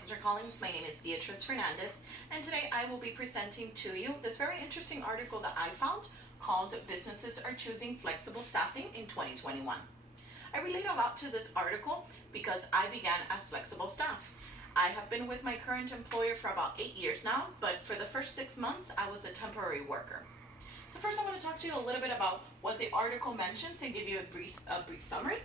Officer Collins. My name is Beatriz Fernandez, and today I will be presenting to you this very interesting article that I found called Businesses Are Choosing Flexible Staffing in 2021. I relate a lot to this article because I began as flexible staff. I have been with my current employer for about 8 years now, but for the first 6 months I was a temporary worker. So first I want to talk to you a little bit about what the article mentions and give you a brief summary.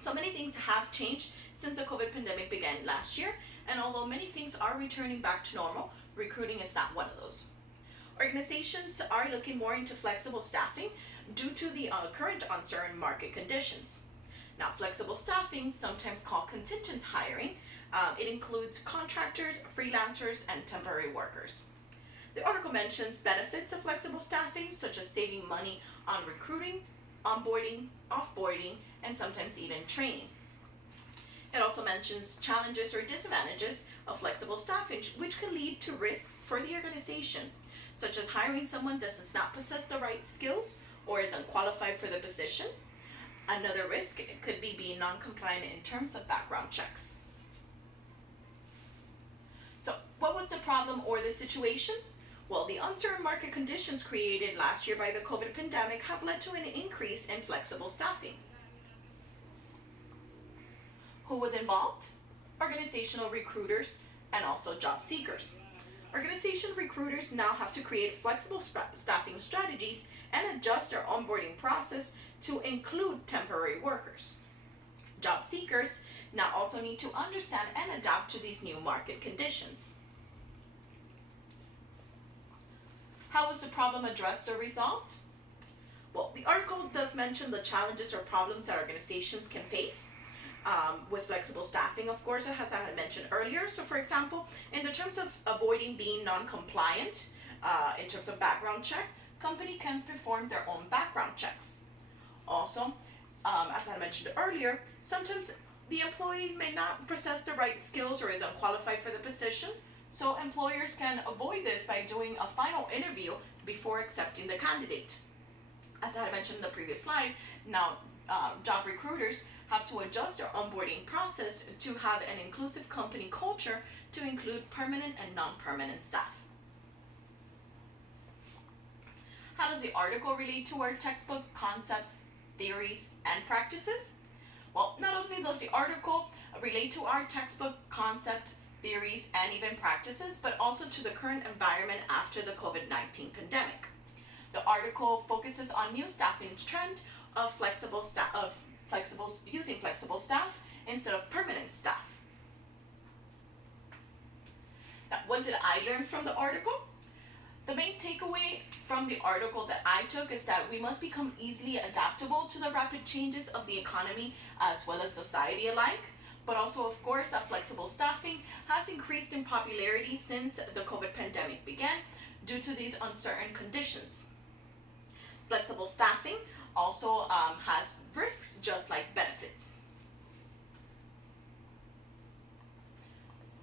So many things have changed since the COVID pandemic began last year, and although many things are returning back to normal, recruiting is not one of those. Organizations are looking more into flexible staffing due to the current uncertain market conditions. Now, flexible staffing, sometimes called contingent hiring, it includes contractors, freelancers, and temporary workers. The article mentions benefits of flexible staffing, such as saving money on recruiting, onboarding, offboarding, and sometimes even training. It also mentions challenges or disadvantages of flexible staffing, which can lead to risks for the organization, such as hiring someone that does not possess the right skills or is unqualified for the position. Another risk could be being non-compliant in terms of background checks. So, what was the problem or the situation? Well, the uncertain market conditions created last year by the COVID pandemic have led to an increase in flexible staffing. Who was involved? Organizational recruiters and also job seekers. Organization recruiters now have to create flexible staffing strategies and adjust their onboarding process to include temporary workers. Job seekers now also need to understand and adapt to these new market conditions. How was the problem addressed or resolved? Well, the article does mention the challenges or problems that organizations can face with flexible staffing, of course, as I had mentioned earlier. So, for example, in the terms of avoiding being non-compliant in terms of background check, company can perform their own background checks. Also, as I mentioned earlier, sometimes the employee may not possess the right skills or is unqualified for the position. So employers can avoid this by doing a final interview before accepting the candidate. As I mentioned in the previous slide, now job recruiters have to adjust their onboarding process to have an inclusive company culture to include permanent and non-permanent staff. How does the article relate to our textbook concepts, theories, and practices? Well, not only does the article relate to our textbook concepts, theories, and even practices, but also to the current environment after the COVID-19 pandemic. The article focuses on new staffing trend of using flexible staff instead of permanent staff. Now, what did I learn from the article? The main takeaway from the article that I took is that we must become easily adaptable to the rapid changes of the economy as well as society alike. But also, of course, that flexible staffing has increased in popularity since the COVID pandemic began due to these uncertain conditions. Flexible staffing also has risks just like benefits.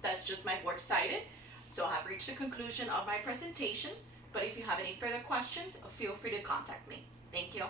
That's just my works cited. So I have reached the conclusion of my presentation, but if you have any further questions, feel free to contact me. Thank you.